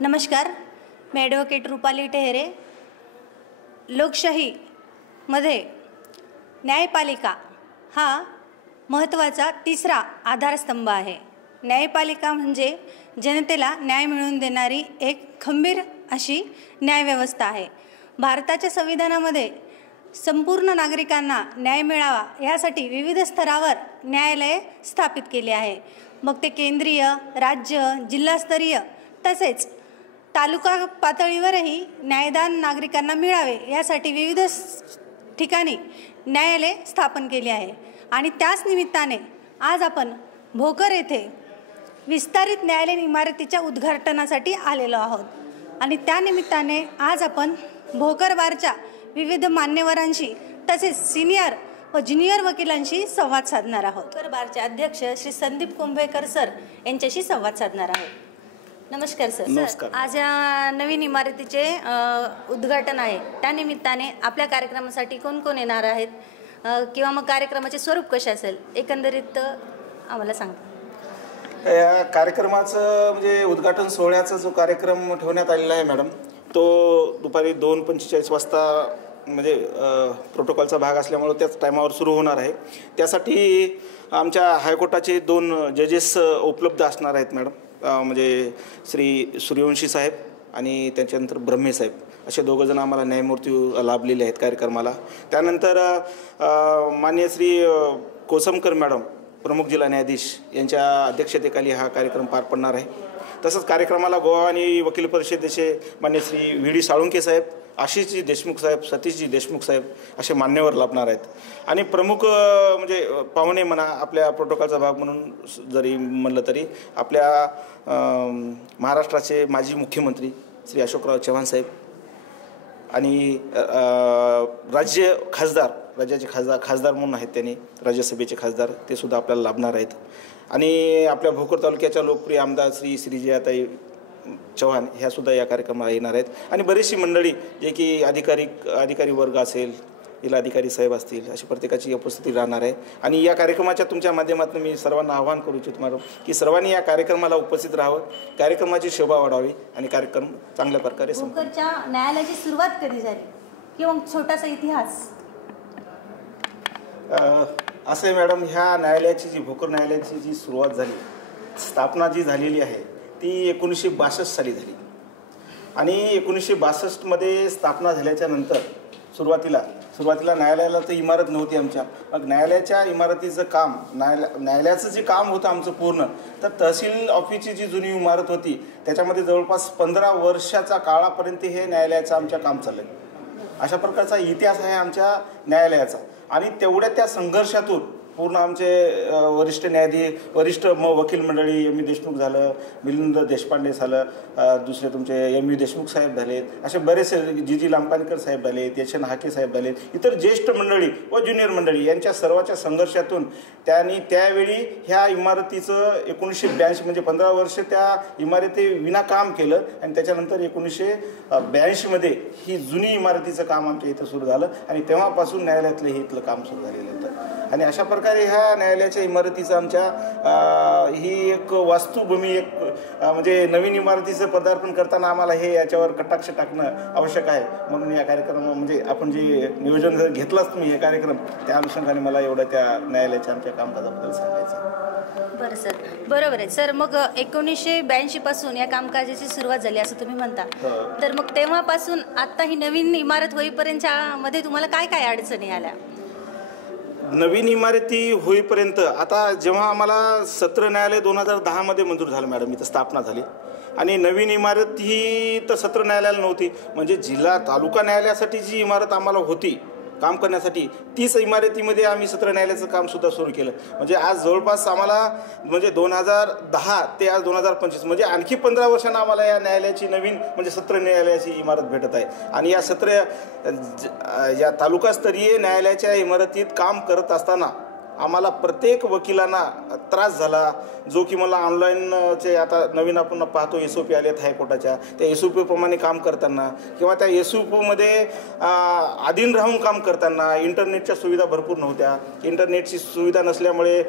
नमस्कार, मी ॲडव्होकेट रुपाली टेहरे. लोकशाहीमध्ये न्यायपालिका हा महत्त्वाचा तिसरा आधारस्तंभ आहे. न्यायपालिका म्हणजे जनतेला न्याय मिळवून देणारी एक खंबीर अशी न्यायव्यवस्था आहे. भारताच्या संविधानामध्ये संपूर्ण नागरिकांना न्याय मिळावा यासाठी विविध स्तरावर न्यायालये स्थापित केली आहे. मग ते केंद्रीय, राज्य, जिल्हास्तरीय तसेच तालुका पातळीवरही न्यायदान नागरिकांना मिळावे यासाठी विविध ठिकाणी न्यायालय स्थापन केले आहे. आणि त्याच निमित्ताने आज आपण भोकर येथे विस्तारित न्यायालयीन इमारतीच्या उद्घाटनासाठी आलेलो आहोत. आणि त्या निमित्ताने आज आपण भोकर बारच्या विविध मान्यवरांशी तसेच सिनियर व ज्युनियर वकिलांशी संवाद साधणार आहोत. भोकर बारचे अध्यक्ष श्री संदीप कुंभेकर सर यांच्याशी संवाद साधणार आहोत. नमस्कार सर. नमस्कार. आज या नवीन इमारतीचे उद्घाटन आहे, त्यानिमित्ताने आपल्या कार्यक्रमासाठी कोण कोण येणार आहेत किंवा मग कार्यक्रमाचे स्वरूप कसे असेल एकंदरीत आम्हाला सांगा. या कार्यक्रमाचं म्हणजे उद्घाटन सोहळ्याचा जो कार्यक्रम ठेवण्यात आलेला आहे मॅडम, तो दुपारी 2:45 वाजता म्हणजे प्रोटोकॉलचा भाग असल्यामुळे त्याच टायमावर सुरू होणार आहे. त्यासाठी आमच्या हायकोर्टाचे 2 जजेस उपलब्ध असणार आहेत मॅडम. म्हणजे श्री सूर्यवंशी साहेब आणि त्याच्यानंतर ब्रह्मे साहेब असे 2 जण आम्हाला न्यायमूर्ती लाभलेले आहेत कार्यक्रमाला. त्यानंतर माननीय श्री कोसमकर मॅडम प्रमुख जिल्हा न्यायाधीश यांच्या अध्यक्षतेखाली हा कार्यक्रम पार पडणार आहे. तसंच कार्यक्रमाला गोवा आणि वकील परिषदेचे मान्य श्री व्ही.डी. साळुंखे साहेब, आशिषजी देशमुख साहेब, सतीशजी देशमुख साहेब असे मान्यवर लाभणार आहेत. आणि प्रमुख म्हणजे पाहुणे म्हणा, आपल्या प्रोटोकॉलचा भाग म्हणून जरी म्हणलं तरी आपल्या महाराष्ट्राचे माजी मुख्यमंत्री श्री अशोकराव चव्हाण साहेब आणि राज्याचे खासदार म्हणून आहेत, त्यांनी राज्यसभेचे खासदार, ते सुद्धा आपल्याला लाभणार आहेत. आणि आपल्या भोकर तालुक्याच्या लोकप्रिय आमदार श्री श्रीजयाताई चव्हाण ह्यासुद्धा या कार्यक्रमाला येणार आहेत. आणि बरीचशी मंडळी जे की अधिकारी वर्ग असेल, जिल्हाधिकारी साहेब असतील, अशी प्रत्येकाची उपस्थिती राहणार आहे. आणि या कार्यक्रमाच्या तुमच्या माध्यमातून मी सर्वांना आवाहन करू इच्छितो मॅडम की सर्वांनी या कार्यक्रमाला उपस्थित राहावं, कार्यक्रमाची शोभा वाढावी आणि कार्यक्रम चांगल्या प्रकारे भोकरच्या न्यायालयाची सुरुवात कधी झाली किंवा छोटासा इतिहास. असं आहे मॅडम, ह्या न्यायालयाची भोकर न्यायालयाची जी सुरुवात झाली, स्थापना जी झालेली आहे ती 1962 साली झाली. आणि 1962मध्ये स्थापना झाल्याच्या नंतर सुरुवातीला न्यायालयाला तर इमारत नव्हती आमच्या. मग न्यायालयाच्या इमारतीचं काम, न्यायालयाचं जे काम होतं आमचं पूर्ण, तर तहसील ऑफिसची जी जुनी इमारत होती त्याच्यामध्ये जवळपास 15 वर्षाचा काळापर्यंत हे न्यायालयाचं आमच्या काम चाललं आहे. अशा प्रकारचा इतिहास आहे आमच्या न्यायालयाचा. आणि तेवढ्या त्या संघर्षातून पूर्ण आमचे वरिष्ठ वकील मंडळी, एम.यू. देशमुख झालं, मिलिंद देशपांडे झालं, दुसरे तुमचे एम.यू. देशमुख साहेब झालेत, असे बरेचसे जी लांबकाणकर साहेब झालेत, यशवंत हाके साहेब झालेत, इतर ज्येष्ठ मंडळी व ज्युनियर मंडळी यांच्या सर्वाच्या संघर्षातून त्यांनी त्यावेळी ह्या इमारतीचं 1982 म्हणजे 15 वर्ष त्या इमारती विना काम केलं. आणि त्याच्यानंतर 1982मध्ये ही जुनी इमारतीचं काम आमच्या इथं सुरू झालं आणि तेव्हापासून न्यायालयातलं हे इथलं काम सुरू झालेलं होतं. आणि अशा प्रकारे ह्या न्यायालयाच्या इमारतीचं आमच्या ही एक वास्तुभूमी, म्हणजे नवीन इमारतीचं पदार्पण करताना आम्हाला हे याच्यावर कटाक्ष टाकणं आवश्यक आहे. म्हणून या कार्यक्रम म्हणजे आपण जे नियोजन घेतलंच तुम्ही हे कार्यक्रम, त्या अनुषंगाने मला एवढं त्या न्यायालयाच्या आमच्या कामकाजाबद्दल सांगायचं. बरं सर, बरोबर आहे सर. मग 1982 पासून या कामकाजाची सुरुवात झाली असं तुम्ही म्हणता, तर मग तेव्हापासून आता ही नवीन इमारत होईपर्यंतच्या मध्ये तुम्हाला काय काय अडचणी आल्या? नवीन इमारती होईपर्यंत आता जेव्हा आम्हाला सत्र न्यायालय 2010मध्ये मंजूर झालं मॅडम, इथं स्थापना झाली. आणि नवीन इमारत ही तर सत्र न्यायालयाला नव्हती, म्हणजे जिल्हा तालुका न्यायालयासाठी जी इमारत आम्हाला होती काम करण्यासाठी, तीच इमारतीमध्ये आम्ही सत्र न्यायालयाचं काम सुद्धा सुरू केलं. म्हणजे आज जवळपास आम्हाला म्हणजे 2010 ते आज 2025 म्हणजे आणखी 15 वर्षांना आम्हाला या न्यायालयाची नवीन म्हणजे सत्र न्यायालयाची इमारत भेटत आहे. आणि या तालुकास्तरीय न्यायालयाच्या इमारतीत काम करत असताना आम्हाला प्रत्येक वकिलांना त्रास झाला, जो की मला ऑनलाईनचे आता नवीन आपण पाहतो SOP आले आहेत हायकोर्टाच्या, त्या SOPप्रमाणे काम करताना किंवा त्या SOPमध्ये अधीन राहून काम करताना इंटरनेटच्या सुविधा भरपूर नव्हत्या, इंटरनेटची सुविधा नसल्यामुळे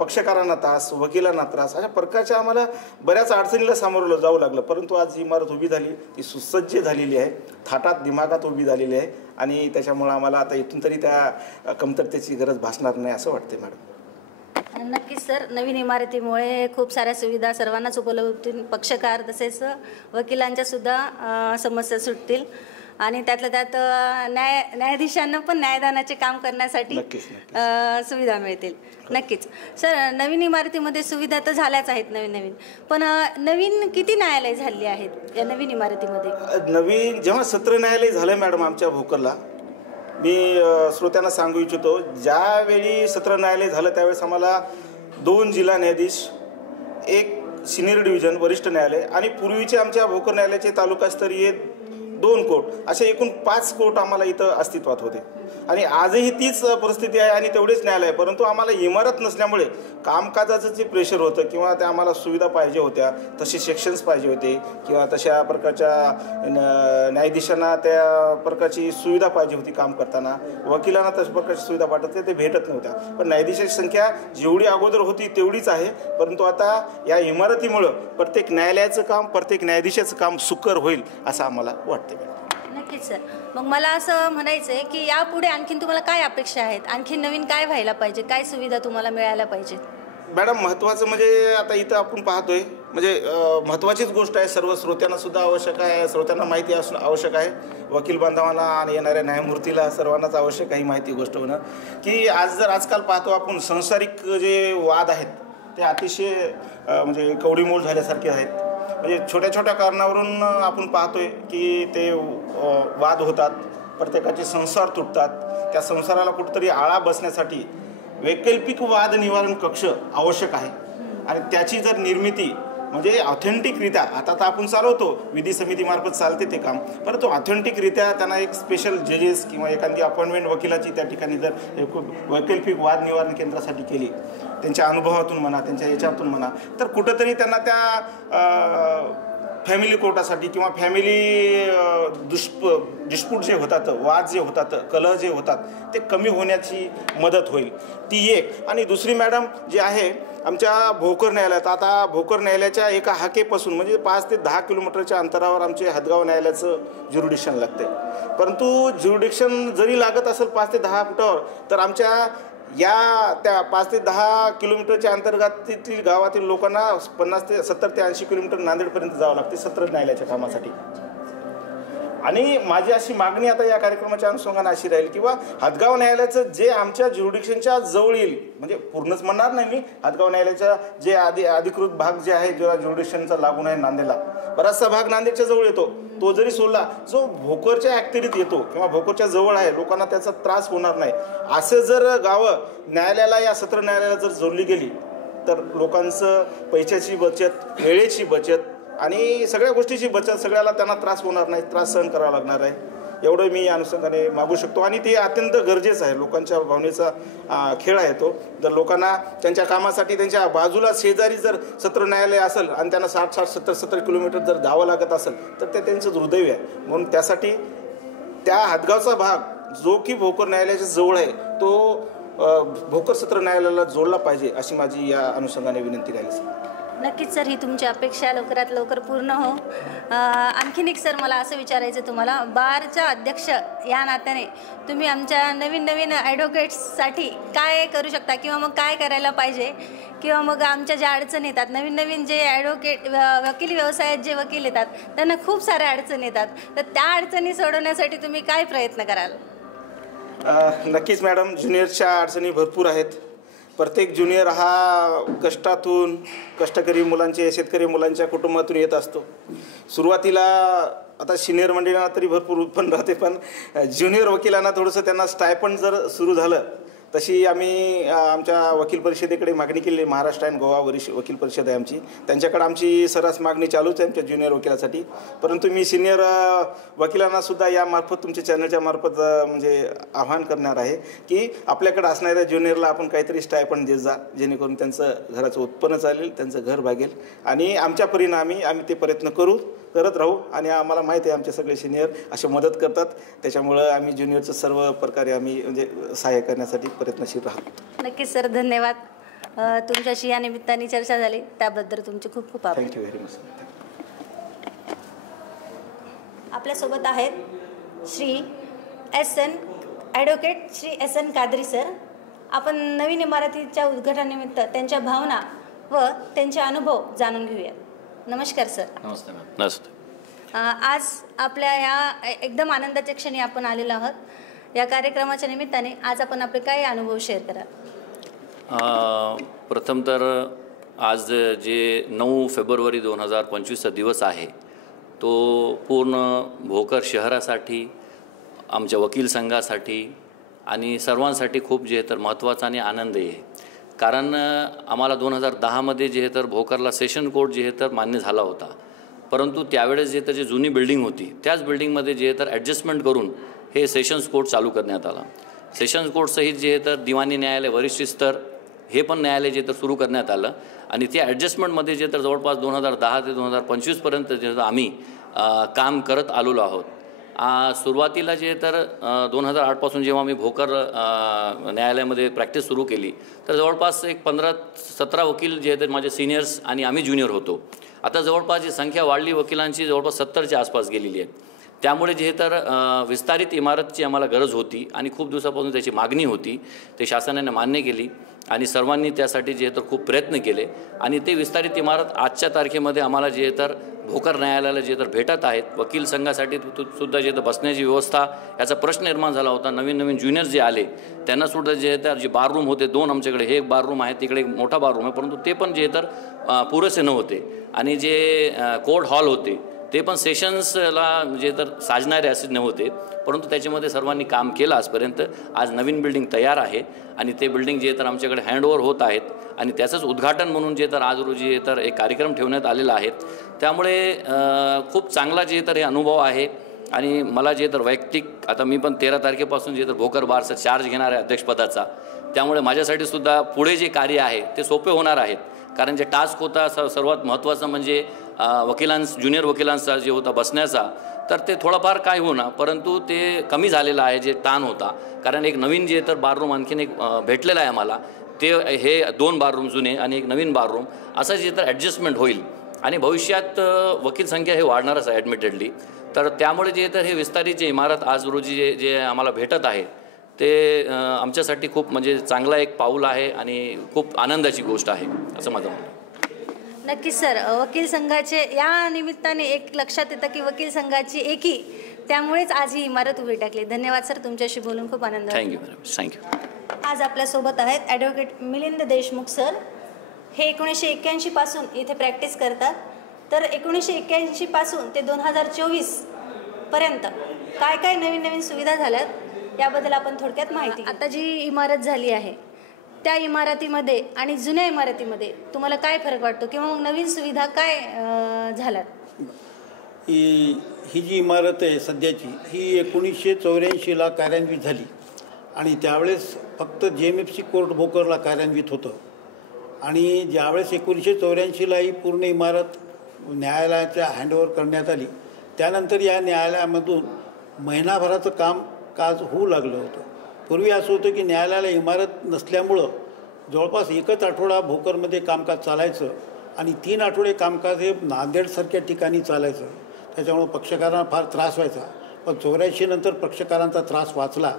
पक्षकारांना त्रास, वकिलांना त्रास, अशा प्रकारच्या आम्हाला बऱ्याच अडचणीला सामोरं जावं लागलं. परंतु आज ही इमारत उभी झाली, ती सुसज्ज झालेली आहे, थाटात दिमागात उभी झालेली आहे आणि त्याच्यामुळं आम्हाला आता इथून तरी त्या कमतरतेची गरज भासणार नाही असं वाटते मॅडम. नक्कीच सर, नवीन इमारतीमुळे खूप साऱ्या सुविधा सर्वांनाच उपलब्ध होतील, पक्षकार तसेच वकिलांच्या सुद्धा समस्या सुटतील आणि त्यातल्या त्यात न्यायाधीशांना पण न्यायदानाचे काम करण्यासाठी सुविधा मिळतील. नक्कीच सर, नवीन इमारतीमध्ये सुविधा तर झाल्याच आहेत नवीन, पण नवीन किती न्यायालय झाली आहेत या नवीन इमारतीमध्ये? नवीन जेव्हा सत्र न्यायालय झालं मॅडम आमच्या भोकरला, मी श्रोत्यांना सांगू इच्छितो, ज्यावेळी सत्र न्यायालय झालं त्यावेळेस आम्हाला 2 जिल्हा न्यायाधीश, 1 सिनियर डिव्हिजन वरिष्ठ न्यायालय आणि पूर्वीचे आमच्या भोकर न्यायालयाचे तालुकास्तरीय 2 कोर्ट, असे एकूण 5 कोर्ट आम्हाला इथं अस्तित्वात होते आणि आजही तीच परिस्थिती आहे आणि तेवढेच न्यायालय आहे. परंतु आम्हाला इमारत नसल्यामुळे कामकाजाचं जे प्रेशर होतं किंवा त्या आम्हाला सुविधा पाहिजे होत्या, तसे सेक्शन्स पाहिजे होते किंवा तशा प्रकारच्या न्यायाधीशांना त्या प्रकारची सुविधा पाहिजे होती काम करताना, वकिलांना तशा प्रकारची सुविधा वाटत ते भेटत नव्हत्या. पण न्यायाधीशाची संख्या जेवढी अगोदर होती तेवढीच आहे, परंतु आता या इमारतीमुळं प्रत्येक न्यायालयाचं काम, प्रत्येक न्यायाधीशाचं काम सुकर होईल असं आम्हाला वाटतं. नक्कीच सर, मग मला असं म्हणायचं आहे की यापुढे आणखीन तुम्हाला काय अपेक्षा आहेत, आणखीन नवीन काय व्हायला पाहिजे, काय सुविधा तुम्हाला मिळायला पाहिजे? मॅडम, महत्त्वाचं म्हणजे आता इथं आपण पाहतोय म्हणजे महत्त्वाचीच गोष्ट आहे, सर्व श्रोत्यांना सुद्धा आवश्यक आहे, श्रोत्यांना माहिती असणं आवश्यक आहे, वकील बांधवांना आणि येणाऱ्या न्यायमूर्तीला सर्वांनाच आवश्यक आहे माहिती गोष्ट होणं, की आजकाल पाहतो आपण सांसारिक जे वाद आहेत ते अतिशय म्हणजे कवडीमोल झाल्यासारखे आहेत. म्हणजे छोट्या छोट्या कारणावरून आपण पाहतोय की ते वाद होतात, प्रत्येकाचे संसार तुटतात. त्या संसाराला कुठंतरी आळा बसण्यासाठी वैकल्पिक वाद निवारण कक्ष आवश्यक आहे आणि त्याची जर निर्मिती म्हणजे ऑथेंटिकरित्या, आता तर आपण चालवतो विधी समितीमार्फत चालते ते काम, परंतु ऑथेंटिकरित्या त्यांना एक स्पेशल जजेस किंवा एखादी अपॉइंटमेंट वकिलाची त्या ठिकाणी जर वैकल्पिक वाद निवारण केंद्रासाठी केली, त्यांच्या अनुभवातून म्हणा, त्यांच्या याच्यातून म्हणा, तर कुठंतरी त्यांना त्या फॅमिली कोर्टासाठी किंवा फॅमिली डिस्प्यूट जे होतात, वाद जे होतात, कलह जे होतात, ते कमी होण्याची मदत होईल, ती एक. आणि दुसरी मॅडम जे आहे आमच्या भोकर न्यायालयात, आता भोकर न्यायालयाच्या एका हाकेपासून म्हणजे 5 ते 10 किलोमीटरच्या अंतरावर आमचे हदगाव न्यायालयाचं ज्युरिडिक्शन लागते. परंतु ज्युरिडिक्शन जरी लागत असेल 5 ते 10 फुटावर, तर आमच्या त्या 5 ते 10 किलोमीटरच्या अंतर्गतातील गावातील लोकांना 50 ते 70 ते 80 किलोमीटर नांदेडपर्यंत जावं लागते सत्र न्यायालयाच्या कामासाठी. आणि माझी अशी मागणी आता या कार्यक्रमाच्या अनुषंगाने अशी राहील किंवा हदगाव न्यायालयाचं जे आमच्या ज्युरिडिक्शनच्या जवळ येईल, म्हणजे पूर्णच म्हणणार नाही मी, हदगाव न्यायालयाचा जे अधिकृत भाग जे आहे जो ज्युरिडिक्शनचा लागून आहे नांदेडला, बराचसा भाग नांदेडच्या जवळ येतो, तो जरी सोडला जो भोकरच्या ॲक्टिव्हिटीत येतो किंवा भोकरच्या जवळ आहे, लोकांना त्याचा त्रास होणार नाही, असं जर गावं न्यायालयाला, या सत्र न्यायालयाला जर जोडली गेली तर लोकांचं पैशाची बचत, वेळेची बचत आणि सगळ्या गोष्टीची बचत, सगळ्याला त्यांना त्रास होणार नाही, त्रास सहन करावा लागणार आहे, एवढं मी या अनुषंगाने मागू शकतो. आणि ते अत्यंत गरजेचं आहे, लोकांच्या भावनेचा खेळ आहे तो. जर लोकांना त्यांच्या कामासाठी त्यांच्या बाजूला शेजारी जर सत्र न्यायालय असेल आणि त्यांना 60-60, 70-70 किलोमीटर जर जावं लागत असेल तर ते त्यांचं दुर्दैव आहे. म्हणून त्यासाठी त्या हदगावचा भाग जो की भोकर न्यायालयाच्या जवळ आहे तो भोकर सत्र न्यायालयाला जोडला पाहिजे अशी माझी या अनुषंगाने विनंती राहील. नक्कीच सर, ही तुमची अपेक्षा लवकरात लवकर पूर्ण हो. आणखीन एक सर, मला असं विचारायचं तुम्हाला, बारच्या अध्यक्ष या नात्याने तुम्ही आमच्या नवीन ॲडव्होकेट्ससाठी काय करू शकता किंवा मग काय करायला पाहिजे, किंवा मग आमच्या ज्या अडचणी येतात, नवीन जे ॲडव्होकेट वकील व्यवसायात जे वकील येतात त्यांना खूप साऱ्या अडचणी येतात, तर त्या अडचणी सोडवण्यासाठी तुम्ही काय प्रयत्न कराल? नक्कीच मॅडम, ज्युनियरच्या अडचणी भरपूर आहेत. प्रत्येक ज्युनियर हा कष्टातून, कष्टकरी मुलांचे, शेतकरी मुलांच्या कुटुंबातून येत असतो. सुरुवातीला आता सिनियर मंडळींना तरी भरपूर उत्पन्न राहते, पण ज्युनियर वकिलांना थोडंसं त्यांना स्टायपंड जर सुरू झालं तशी आम्ही आमच्या वकील परिषदेकडे मागणी केली. महाराष्ट्र अँड गोवा वकील परिषद आहे आमची, त्यांच्याकडे आमची सर्रास मागणी चालूच आहे आमच्या ज्युनियर वकिलासाठी. परंतु मी सिनियर वकिलांनासुद्धा यामार्फत तुमच्या चॅनलच्या मार्फत म्हणजे आवाहन करणार आहे की आपल्याकडे असणाऱ्या ज्युनियरला आपण काहीतरी स्टायपंड देत जा, जेणेकरून त्यांचं घराचं उत्पन्न चालेल, त्यांचं घर भागेल. आणि आमच्या परिणामी आम्ही ते प्रयत्न करत राहू. आणि आम्हाला माहिती आहे आमचे सगळे सिनियर असे मदत करतात, त्याच्यामुळं आम्ही ज्युनियरचं सर्व प्रकारे आम्ही म्हणजे सहाय्य करण्यासाठी प्रयत्नशील राहतो. नक्कीच सर, धन्यवाद. तुमच्याशी या निमित्ताने चर्चा झाली त्याबद्दल तुमचे खूप खूप आभार. Thank you very much. आपल्यासोबत आहेत advocate Shri S N Kadri sir. आपण नवीन इमारतीच्या उद्घाटनानिमित्त त्यांच्या भावना व त्यांचे अनुभव जाणून घेऊया. नमस्कार सर. नमस्ते मॅम. नमस्ते. आज आपल्या या एकदम आनंदाच्या क्षणी आपण आलेलो आहोत. या कार्यक्रमाच्या निमित्ताने आज आपण आपले काय अनुभव शेअर कराल? प्रथम तर आज जे 9 फेब्रुवारी 2025चा दिवस आहे तो पूर्ण भोकर शहरासाठी, आमच्या वकील संघासाठी आणि सर्वांसाठी खूप जे तर महत्त्वाचा आणि आनंदी आहे. कारण आम्हाला 2010मध्ये जे तर भोकरला सेशन कोर्ट जे तर मान्य झाला होता, परंतु त्यावेळेस जे तर जुनी बिल्डिंग होती त्याच बिल्डिंगमध्ये जे तर ॲडजस्टमेंट करून हे सेशन्स कोर्ट चालू करण्यात आला. सेशन्स कोर्टसहित जे तर दिवाणी न्यायालय वरिष्ठ स्तर हे पण न्यायालय जे तर सुरू करण्यात आलं. आणि त्या ॲडजस्टमेंटमध्ये जे तर जवळपास 2010 ते 2025पर्यंत जे आम्ही काम करत आलेलो आहोत. सुरुवातीला जे तर 2008पासून जेव्हा मी भोकर न्यायालयामध्ये प्रॅक्टिस सुरू केली तर जवळपास एक 15-17 वकील जे आहेत माझे सिनियर्स आणि आम्ही ज्युनियर होतो. आता जवळपास जी संख्या वाढली वकिलांची जवळपास 70च्या आसपास गेलेली आहे. त्यामुळे जे तर विस्तारित इमारतची आम्हाला गरज होती आणि खूप दिवसापासून त्याची मागणी होती. ते शासनाने मान्य केली आणि सर्वांनी त्यासाठी जे तर खूप प्रयत्न केले आणि ते विस्तारित इमारत आजच्या तारखेमध्ये आम्हाला जे तर भोकर न्यायालयाला जे तर भेटत आहेत. वकील संघासाठी सुद्धा जे तर बसण्याची व्यवस्था याचा प्रश्न निर्माण झाला होता. नवीन ज्युनियर्स जे आले त्यांनासुद्धा जे तर जे बाररूम होते 2 आमच्याकडे, हे एक बाररूम आहे, तिकडे एक मोठा बाररूम आहे, परंतु ते पण जे तर पुरेसे नव्हते. आणि जे कोर्ट हॉल होते ते पण सेशन्सला जे तर साजणारे असे नव्हते, परंतु त्याच्यामध्ये सर्वांनी काम केलं आजपर्यंत. आज नवीन बिल्डिंग तयार आहे आणि ते बिल्डिंग जे तर आमच्याकडे हँडओव्हर होत आहेत आणि त्याचंच उद्घाटन म्हणून जे तर आज रोजी तर एक कार्यक्रम ठेवण्यात आलेला आहे. त्यामुळे खूप चांगला जे तर हे अनुभव आहे. आणि मला जे तर वैयक्तिक आता मी पण 13 तारखेपासून जे तर भोकर बारचा चार्ज घेणार आहे अध्यक्षपदाचा. त्यामुळे माझ्यासाठी सुद्धा पुढे जे कार्य आहे ते सोपे होणार आहेत. कारण जे टास्क होता सर्वात महत्त्वाचं म्हणजे ज्युनियर वकिलांचा जे होता बसण्याचा, तर ते थोडंफार काय होणार, परंतु ते कमी झालेलं आहे जे ताण होता. कारण एक नवीन जे तर बाररूम आणखीन एक भेटलेलं आहे आम्हाला. ते हे 2 बाररूम जुने आणि एक नवीन बाररूम असं जे तर ॲडजस्टमेंट होईल. आणि भविष्यात वकील संख्या हे वाढणारच आहे ॲडमिटेडली. तर त्यामुळे जे तर हे विस्तारित जे इमारत आज रोजी जे आम्हाला भेटत आहे ते आमच्यासाठी खूप म्हणजे चांगला एक पाऊल आहे आणि खूप आनंदाची गोष्ट आहे असं माझं म्हणणं. नक्कीच सर, वकील संघाचे या निमित्ताने एक लक्षात येतं की वकील संघाची एकी, त्यामुळेच आज ही इमारत उभी टाकली. धन्यवाद सर, तुमच्याशी बोलून खूप आनंद झाला. Thank you madam. थँक्यू. आज आपल्यासोबत आहेत ॲडव्होकेट मिलिंद देशमुख सर. हे 1981 पासून इथे प्रॅक्टिस करतात. तर 1981 पासून ते 2024 पर्यंत काय काय नवीन सुविधा झाल्यात याबद्दल आपण थोडक्यात माहिती. आता जी इमारत झाली आहे त्या इमारतीमध्ये आणि जुन्या इमारतीमध्ये तुम्हाला काय फरक वाटतो किंवा मग नवीन सुविधा काय झाल्यात? ही जी इमारत आहे सध्याची ही 1984ला कार्यान्वित झाली आणि त्यावेळेस फक्त JMFC कोर्ट भोकरला कार्यान्वित होतं. आणि ज्यावेळेस 1984ला ही पूर्ण इमारत न्यायालयाच्या हँडओव्हर करण्यात आली त्यानंतर या न्यायालयामधून महिनाभराचं कामकाज होऊ लागलं होतं. पूर्वी असं होतं की न्यायालयाला इमारत नसल्यामुळं जवळपास एकच आठवडा भोकरमध्ये कामकाज चालायचं आणि 3 आठवडे कामकाज हे नांदेडसारख्या ठिकाणी चालायचं. त्याच्यामुळं पक्षकारांना फार त्रास व्हायचा. पण 84 नंतर पक्षकारांचा त्रास वाचला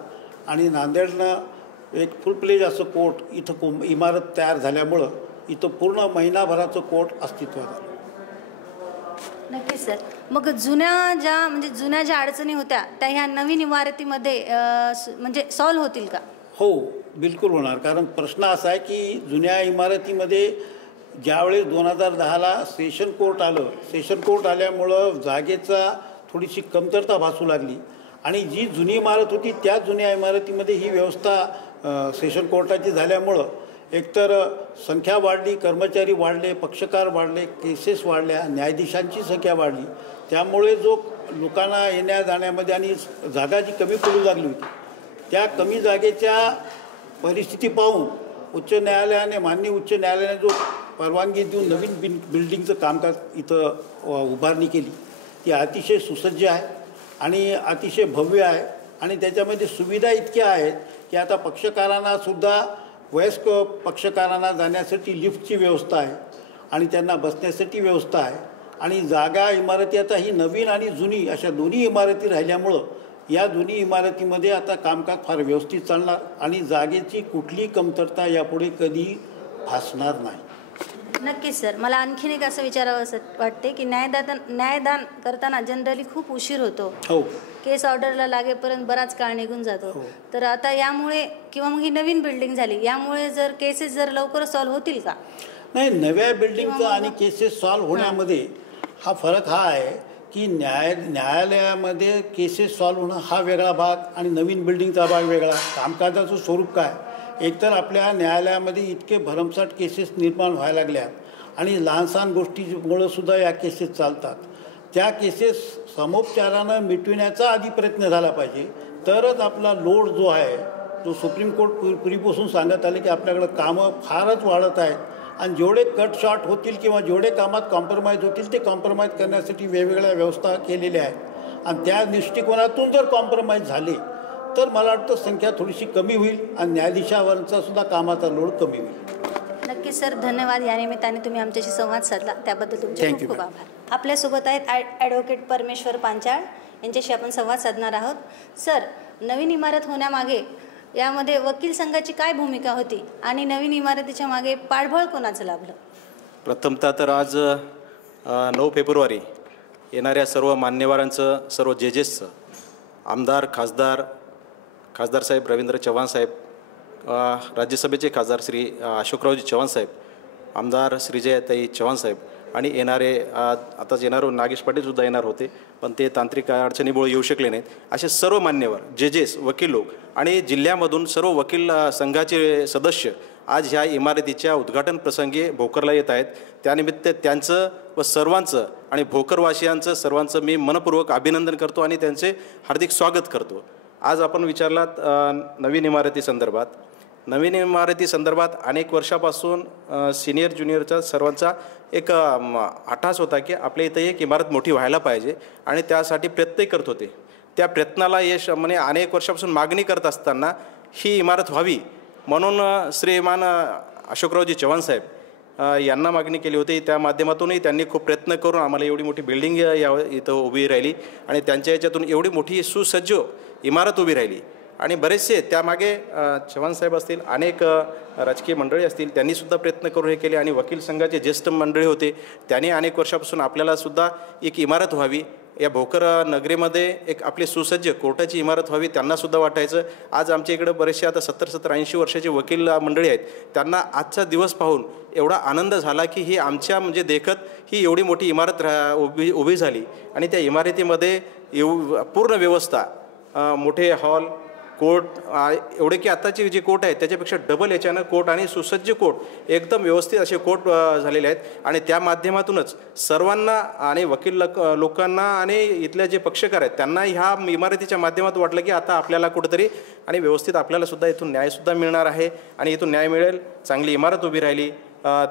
आणि नांदेडनं एक फुल प्लेज असं कोर्ट इथं इमारत तयार झाल्यामुळं इथं पूर्ण महिनाभराचं कोर्ट अस्तित्वात आलं. नक्कीच सर. मग जुन्या ज्या अडचणी होत्या त्या ह्या नवीन इमारतीमध्ये म्हणजे सॉल्व्ह होतील का? हो, बिलकुल होणार. कारण प्रश्न असा आहे की जुन्या इमारतीमध्ये ज्यावेळेस 2010ला सेशन कोर्ट आलं, सेशन कोर्ट आल्यामुळं जागेचा थोडीशी कमतरता भासू लागली आणि जी जुनी इमारत होती त्या जुन्या इमारतीमध्ये ही व्यवस्था सेशन कोर्टाची झाल्यामुळं एकतर संख्या वाढली, कर्मचारी वाढले, पक्षकार वाढले, केसेस वाढल्या, न्यायाधीशांची संख्या वाढली. त्यामुळे जो लोकांना येण्या जाण्यामध्ये आणि जागा जी कमी पडू लागली होती, त्या कमी जागेच्या परिस्थिती पाहून उच्च न्यायालयाने, माननीय उच्च न्यायालयाने जो परवानगी देऊन नवीन बिल्डिंगचं कामकाज इथं उभारणी केली, ती अतिशय सुसज्ज आहे आणि अतिशय भव्य आहे. आणि त्याच्यामध्ये सुविधा इतक्या आहेत की आता पक्षकारांनासुद्धा, वयस्क पक्षकारांना जाण्यासाठी लिफ्टची व्यवस्था आहे आणि त्यांना बसण्यासाठी व्यवस्था आहे. आणि जागा, इमारती आता ही नवीन आणि जुनी अशा दोन्ही इमारती राहिल्यामुळं या दोन्ही इमारतीमध्ये आता कामकाज फार व्यवस्थित चालणार आणि जागेची कुठलीही कमतरता यापुढे कधी भासणार नाही. नक्कीच सर. मला आणखीन एक असं विचारावं असं वाटते की न्यायदान करताना जनरली खूप उशीर होतो. हो. केस ऑर्डरला लागेपर्यंत बराच काळ निघून जातो. तर आता यामुळे किंवा मग ही नवीन बिल्डिंग झाली, यामुळे जर केसेस जर लवकर सॉल्व्ह होतील का? नाही, नव्या बिल्डिंगचा आणि केसेस सॉल्व्ह होण्यामध्ये हा फरक हा आहे की न्यायालयामध्ये केसेस सॉल्व्ह होणं हा वेगळा भाग आणि नवीन बिल्डिंगचा भाग वेगळा. कामकाजाचं स्वरूप काय, एकतर आपल्या न्यायालयामध्ये इतके भरमसाठ केसेस निर्माण व्हायला लागल्यात आणि लहानसहान गोष्टीमुळं सुद्धा या केसेस चालतात. त्या केसेस समोपचारानं मिटविण्याचा आधी प्रयत्न झाला पाहिजे, तरच आपला लोड जो आहे, जो सुप्रीम कोर्ट पूर्वीपासून सांगत आले की आपल्याकडं कामं फारच वाढत आहेत आणि जेवढे कट शॉर्ट होतील किंवा जेवढे कामात कॉम्प्रोमाइज होतील ते कॉम्प्रोमाइज करण्यासाठी वेगवेगळ्या व्यवस्था केलेल्या आहेत. आणि त्या दृष्टिकोनातून जर कॉम्प्रोमाइज झाले तर मला वाटतं संख्या थोडीशी कमी होईल आणि न्यायाधीशावरचा सुद्धा कामाचा लोड कमी होईल. नक्कीच सर, धन्यवाद. या निमित्ताने तुम्ही आमच्याशी संवाद साधला त्याबद्दल तुमचे खूप खूप आभार. आपल्यासोबत आहेत ॲडव्होकेट परमेश्वर पांचाळ, यांच्याशी आपण संवाद साधणार आहोत. सर, नवीन इमारत होण्यामागे यामध्ये वकील संघाची काय भूमिका होती आणि नवीन इमारतीच्या मागे पाठबळ कोणाचं लाभलं? प्रथमतः तर आज 9 फेब्रुवारी येणाऱ्या सर्व मान्यवरांचं, सर्व जजेसचं, आमदार, खासदार साहेब रवींद्र चव्हाण साहेब, राज्यसभेचे खासदार श्री अशोकरावजी चव्हाण साहेब, आमदार श्रीजयाताई चव्हाण साहेब आणि येणारे आताच येणार नागेश पाटीलसुद्धा येणार होते, पण ते तांत्रिक अडचणीमुळे येऊ शकले नाहीत. असे सर्व मान्यवर, जजेस, वकील लोक आणि जिल्ह्यामधून सर्व वकील संघाचे सदस्य आज ह्या इमारतीच्या उद्घाटन प्रसंगी भोकरला येत आहेत. त्यानिमित्त त्यांचं व सर्वांचं आणि भोकरवासियांचं सर्वांचं मी मनपूर्वक अभिनंदन करतो आणि त्यांचे हार्दिक स्वागत करतो. आज आपण विचारलात नवीन इमारतीसंदर्भात. नवीन इमारतीसंदर्भात अनेक वर्षापासून सिनियर ज्युनियरचा सर्वांचा एक हठास होता की आपल्या इथं एक इमारत मोठी व्हायला पाहिजे आणि त्यासाठी प्रयत्न करत होते. त्या प्रयत्नाला यश म्हणजे अनेक वर्षापासून मागणी करत असताना ही इमारत व्हावी म्हणून श्रीमान अशोकरावजी चव्हाण साहेब यांना मागणी केली होती. त्या माध्यमातूनही त्यांनी खूप प्रयत्न करून आम्हाला एवढी मोठी बिल्डिंग इथं उभी राहिली आणि त्यांच्या याच्यातून एवढी मोठी सुसज्ज इमारत उभी राहिली. आणि बरेचसे त्यामागे चव्हाण साहेब असतील, अनेक राजकीय मंडळी असतील, त्यांनीसुद्धा प्रयत्न करून हे केले आणि वकील संघाचे ज्येष्ठ मंडळी होते, त्यांनी अनेक वर्षापासून आपल्यालासुद्धा एक इमारत व्हावी, या भोकर नगरीमध्ये एक आपली सुसज्ज कोर्टाची इमारत व्हावी त्यांनासुद्धा वाटायचं. आज आमच्या इकडं बरेचसे आता 70-80 वर्षाचे वकील मंडळी आहेत, त्यांना आजचा दिवस पाहून एवढा आनंद झाला की ही आमच्या म्हणजे देखत ही एवढी मोठी इमारत उभी झाली आणि त्या इमारतीमध्ये पूर्ण व्यवस्था, मोठे हॉल, कोर्ट, एवढे की आताचे जे कोर्ट आहेत त्याच्यापेक्षा डबल याच्यानं कोर्ट आणि सुसज्ज कोर्ट, एकदम व्यवस्थित असे कोर्ट झालेले आहेत. आणि त्या माध्यमातूनच सर्वांना आणि वकील लोकांना आणि इथले जे पक्षकार आहेत त्यांना ह्या इमारतीच्या माध्यमातून वाटलं की आता आपल्याला कुठंतरी आणि व्यवस्थित आपल्यालासुद्धा इथून न्यायसुद्धा मिळणार आहे आणि इथून न्याय मिळेल, चांगली इमारत उभी राहिली.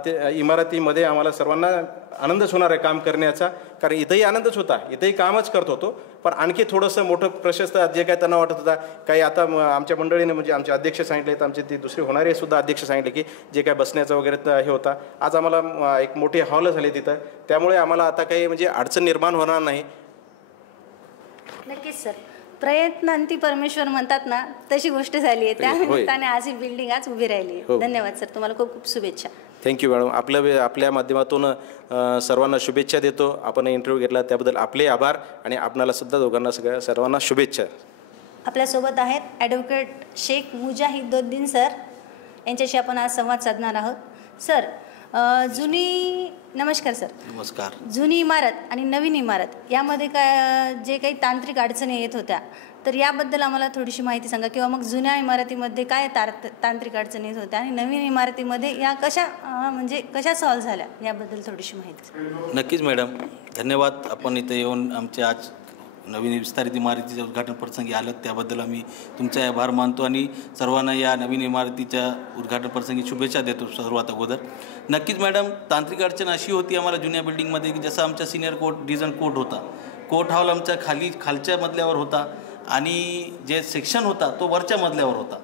ते इमारतीमध्ये आम्हाला सर्वांना आनंदच होणार आहे काम करण्याचा, कारण इथंही आनंदच होता, इथंही कामच करत होतो. पण आणखी थोडंसं मोठं प्रशस्त जे काय त्यांना वाटत होता, काही आता आमच्या मंडळीने म्हणजे आमचे अध्यक्ष सांगितले, आमचे ते दुसरे होणारे सुद्धा अध्यक्ष सांगितले की जे काय बसण्याचं वगैरे हे होता, आज आम्हाला एक मोठे हॉल झाले तिथं, त्यामुळे आम्हाला आता काही म्हणजे अडचण निर्माण होणार नाही. नक्कीच सर, प्रयत्नांती परमेश्वर म्हणतात ना, तशी गोष्ट झाली आहे. त्या निमित्ताने आज ही बिल्डिंग आज उभी राहिली आहे. धन्यवाद सर, तुम्हाला खूप खूप शुभेच्छा. Thank you madam. आपल्या माध्यमातून सर्वांना शुभेच्छा देतो. आपण इंटरव्ह्यू घेतला त्याबद्दल आपले आभार आणि आपणाला सुद्धा दोघांना सर्वांना शुभेच्छा. आपल्यासोबत आहेत ॲडव्होकेट शेख मुजाहिदुद्दीन सर, यांच्याशी आपण आज संवाद साधणार आहोत. सर, नमस्कार सर. नमस्कार. जुनी इमारत आणि नवीन इमारत यामध्ये काय जे काही तांत्रिक अडचणी येत होत्या तर याबद्दल आम्हाला थोडीशी माहिती सांगा, किंवा मग जुन्या इमारतीमध्ये काय तांत्रिक अडचणी येत होत्या आणि नवीन इमारतीमध्ये या कशा म्हणजे कशा सॉल्व्ह झाल्या याबद्दल थोडीशी माहिती. नक्कीच मॅडम, धन्यवाद. आपण इथे येऊन आमच्या आज नवीन विस्तारित इमारतीच्या उद्घाटन प्रसंगी आलं त्याबद्दल आम्ही तुमचा आभार मानतो आणि सर्वांना या नवीन इमारतीच्या उद्घाटन प्रसंगी शुभेच्छा देतो सर्वात अगोदर. नक्कीच मॅडम, तांत्रिक अडचण अशी होती आम्हाला जुन्या बिल्डिंगमध्ये की जसं आमचा सिनियर कोर्ट डिव्हिजन कोर्ट होता, कोर्ट हॉल आमच्या खालच्या मजल्यावर होता आणि जे सेक्शन होता तो वरच्या मजल्यावर होता.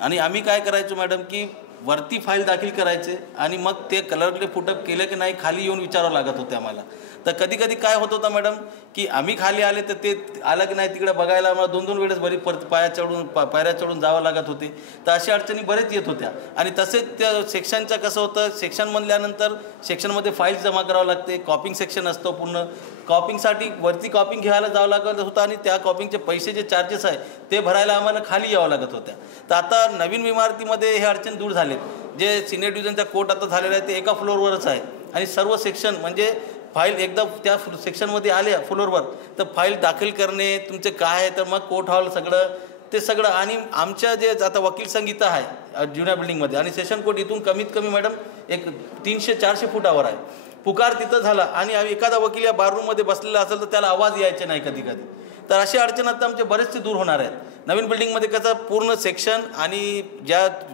आणि आम्ही काय करायचो मॅडम की वरती फाईल दाखल करायचे आणि मग ते कलरले फुटअप केलं की नाही खाली येऊन विचारावं लागत होते आम्हाला. तर कधी कधी काय होत होतं मॅडम की आम्ही खाली आले तर ते आलं की नाही तिकडे बघायला आम्हाला 2-2 वेळेस बरी पायऱ्या चढून जावं लागत होते. तर अशा अडचणी बरेच येत होत्या. आणि तसेच त्या सेक्शनचं कसं होतं, सेक्शन म्हणल्यानंतर सेक्शनमध्ये फाईल जमा करावं लागते, कॉपिंग सेक्शन असतो पूर्ण. कॉपिंगसाठी वरती कॉपिंग घ्यायला जावं लागत होतं आणि त्या कॉपिंगचे पैसे जे चार्जेस आहे ते भरायला आम्हाला खाली यावं लागत होत्या. तर आता नवीन इमारतीमध्ये हे अडचण दूर झालेत. जे सिनियर डिव्हिजनचा कोर्ट आता झालेला आहे ते एका फ्लोअरवरच आहे आणि सर्व सेक्शन म्हणजे फाईल एकदा त्या सेक्शनमध्ये आल्या फ्लोअरवर तर फाईल दाखल करणे तुमचे काय आहे, तर मग कोर्ट हॉल सगळं आणि आमच्या जे आता वकील संघ इथं आहे जुन्या बिल्डिंगमध्ये आणि सेशन कोर्ट इथून कमीत कमी मॅडम एक 300-400 फुटावर आहे. पुकार तिथं झाला आणि एखादा वकील या बाररूममध्ये बसलेला असेल तर त्याला आवाज यायचे नाही कधी कधी. तर अशी अडचण आता आमचे बरेचसे दूर होणार आहेत. नवीन बिल्डिंगमध्ये कसं पूर्ण सेक्शन आणि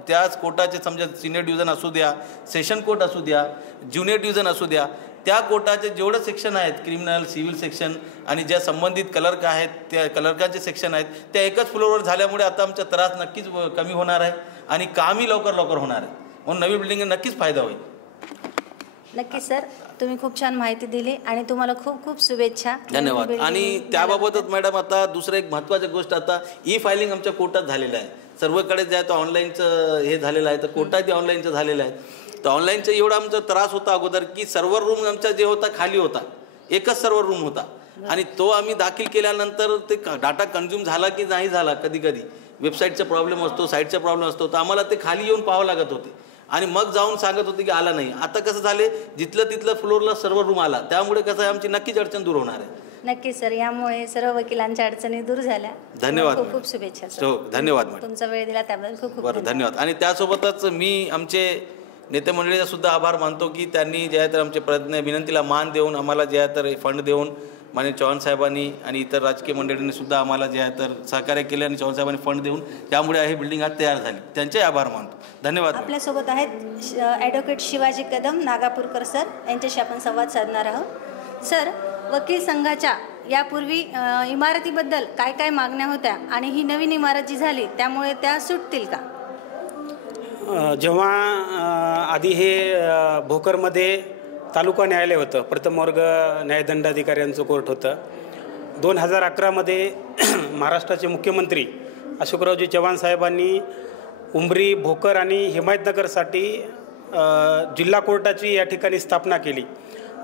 त्याच कोर्टाचे समजा सिनियर डिव्हिजन असू द्या, सेशन कोर्ट असू द्या, ज्युनियर डिव्हिजन असू द्या, त्या कोर्टाचे जेवढे सेक्शन आहेत क्रिमिनल सिव्हिल सेक्शन आणि ज्या संबंधित क्लर्क आहेत त्या क्लर्कांचे सेक्शन आहेत त्या एकाच फ्लोअरवर झाल्यामुळे आता आमचा त्रास नक्कीच कमी होणार आहे आणि कामही लवकर होणार आहे. म्हणून नवीन बिल्डिंगला नक्कीच फायदा होईल. नक्कीच सर, तुम्ही खूप छान माहिती दिली आणि तुम्हाला खूप खूप शुभेच्छा. धन्यवाद. आणि त्याबाबतच मॅडम आता दुसरं एक महत्त्वाची गोष्ट, आता फायलिंग आमच्या कोर्टात झालेलं आहे. सर्वकडे जे आहे तो ऑनलाईनचं हे झालेलं आहे, तर कोर्टातही ऑनलाईनचं झालेलं आहे. तर ऑनलाईनचं एवढा आमचा त्रास होता अगोदर की सर्व्हर रूम आमचा जे होता खाली होता, एकच सर्व्हर रूम होता आणि तो आम्ही दाखल केल्यानंतर ते डाटा कन्झ्युम झाला की नाही झाला, कधी कधी वेबसाईटचा प्रॉब्लेम असतो, साईटचा प्रॉब्लेम असतो, तर आम्हाला ते खाली येऊन पाहावं लागत होते आणि मग जाऊन सांगत होते की आला नाही. आता कसं झाले तिथलं फ्लोअरला सर्व्हर रूम आला, त्यामुळे कसं आहे आमची नक्कीच अडचण दूर होणार आहे. नक्कीच सर, यामुळे सर्व वकिलांच्या अडचणी दूर झाल्या. धन्यवाद. खूप खूप शुभेच्छा सर. हो, धन्यवाद मॅडम. तुमचा वेळ दिला त्याबद्दल खूप खूप बरं, धन्यवाद. आणि त्यासोबतच मी आमचे नेते मंडळीचा सुद्धा आभार मानतो की त्यांनी जे आहे तर आमच्या विनंतीला मान देऊन आम्हाला जे आहे तर फंड देऊन माननीय चव्हाण साहेबांनी आणि इतर राजकीय मंडळींनी सुद्धा आम्हाला जे आहे तर सहकार्य केले आणि चव्हाण साहेबांनी फंड देऊन त्यामुळे ही बिल्डिंग आज तयार झाली. त्यांचे आभार मानतो. धन्यवाद. आपल्यासोबत आहेत ॲडव्होकेट शिवाजी कदम नागापूरकर सर, यांच्याशी आपण संवाद साधणार आहोत. सर, वकील संघाच्या यापूर्वी इमारतीबद्दल काय काय मागण्या होत्या आणि ही नवीन इमारत जी झाली त्यामुळे त्या सुटतील का? जेव्हा आधी हे भोकरमध्ये तालुका न्यायालय होतं, प्रथम वर्ग न्यायदंडाधिकाऱ्यांचं कोर्ट होतं. 2011मध्ये महाराष्ट्राचे मुख्यमंत्री अशोकरावजी चव्हाण साहेबांनी उमरी, भोकर आणि हिमायतनगरसाठी जिल्हा कोर्टाची या ठिकाणी स्थापना केली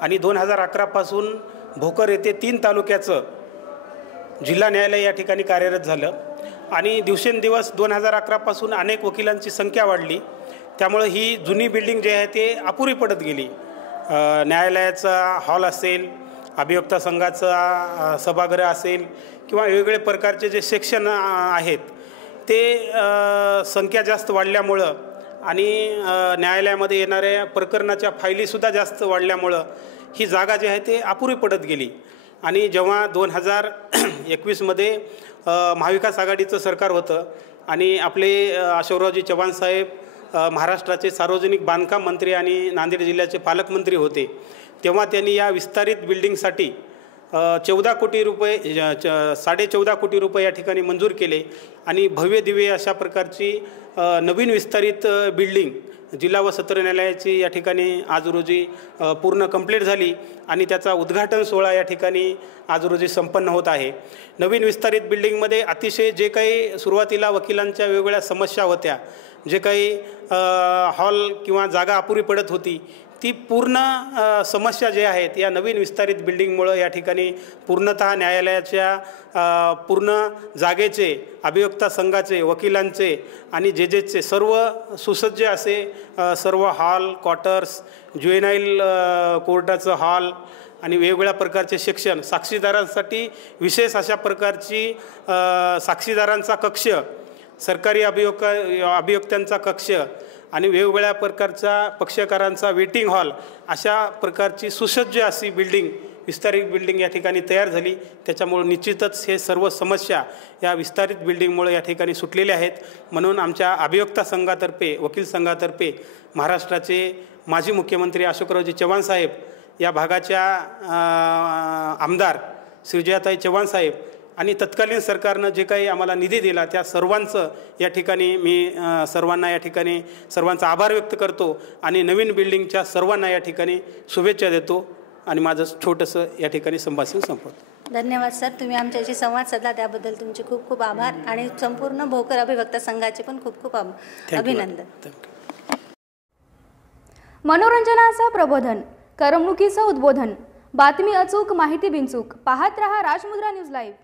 आणि 2011पासून भोकर येथे 3 तालुक्याचं जिल्हा न्यायालय या ठिकाणी कार्यरत झालं आणि दिवसेंदिवस 2011पासून अनेक वकिलांची संख्या वाढली. त्यामुळे ही जुनी बिल्डिंग जी आहे ते अपुरी पडत गेली. न्यायालयाचा हॉल असेल, अभियोक्ता संघाचा सभागृह असेल किंवा वेगवेगळे प्रकारचे जे सेक्शन आहेत ते संख्या जास्त वाढल्यामुळं आणि न्यायालयामध्ये येणाऱ्या प्रकरणाच्या फायलीसुद्धा जास्त वाढल्यामुळं ही जागा जी आहे ते अपुरी पडत गेली. आणि जेव्हा 2021मध्ये महाविकास आघाडीचं सरकार होतं आणि आपले अशोकरावजी चव्हाण साहेब महाराष्ट्राचे सार्वजनिक बांधकाम मंत्री आणि नांदेड जिल्ह्याचे पालकमंत्री होते, तेव्हा त्यांनी या विस्तारित बिल्डिंगसाठी 14 कोटी रुपये 14.5 कोटी रुपये या ठिकाणी मंजूर केले आणि भव्य दिव्य अशा प्रकारची नवीन विस्तारित बिल्डिंग जिल्हा व सत्र न्यायालयाची या ठिकाणी आज रोजी पूर्ण कंप्लीट झाली आणि त्याचा उद्घाटन सोहळा या ठिकाणी आज रोजी संपन्न होत आहे. नवीन विस्तारित बिल्डिंगमध्ये अतिशय जे काही सुरुवातीला वकिलांच्या वेगवेगळ्या समस्या होत्या, जे काही हॉल किंवा जागा अपुरी पडत होती, ती पूर्ण समस्या जे आहेत या नवीन विस्तारित बिल्डिंगमुळं या ठिकाणी पूर्णतः न्यायालयाच्या पूर्ण जागेचे, अभियोक्ता संघाचे, वकिलांचे आणि जजेसचे सर्व सुसज्ज असे सर्व हॉल, क्वार्टर्स, ज्युएनाईल कोर्टाचं हॉल आणि वेगवेगळ्या प्रकारचे शिक्षण, साक्षीदारांसाठी विशेष अशा प्रकारची साक्षीदारांचा कक्ष, सरकारी अभियोक्त्यांचा कक्ष आणि वेगवेगळ्या प्रकारचा पक्षकारांचा वेटिंग हॉल, अशा प्रकारची सुसज्ज अशी बिल्डिंग, विस्तारित बिल्डिंग या ठिकाणी तयार झाली. त्याच्यामुळे निश्चितच हे सर्व समस्या या विस्तारित बिल्डिंगमुळे या ठिकाणी सुटलेल्या आहेत. म्हणून आमच्या अभियोक्ता संघातर्फे, वकील संघातर्फे महाराष्ट्राचे माजी मुख्यमंत्री अशोकरावजी चव्हाण साहेब, या भागाच्या आमदार सुजयाताई चव्हाण साहेब आणि तत्कालीन सरकारनं जे काही आम्हाला निधी दिला त्या सर्वांचं या ठिकाणी मी सर्वांना या ठिकाणी सर्वांचा आभार व्यक्त करतो आणि नवीन बिल्डिंगच्या सर्वांना या ठिकाणी शुभेच्छा देतो आणि माझं छोटंसं या ठिकाणी संभाषण संपवतो. धन्यवाद सर, तुम्ही आमच्याशी संवाद साधला त्याबद्दल तुमचे खूप खूप आभार आणि संपूर्ण भोकर अभिवक्ता संघाचे पण खूप खूप अभिनंदन. मनोरंजनाचं प्रबोधन, करमणुकीचं उद्बोधन, बातमी अचूक, माहिती बिनचूक. पाहत रहा राजमुद्रा न्यूज लाईव्ह.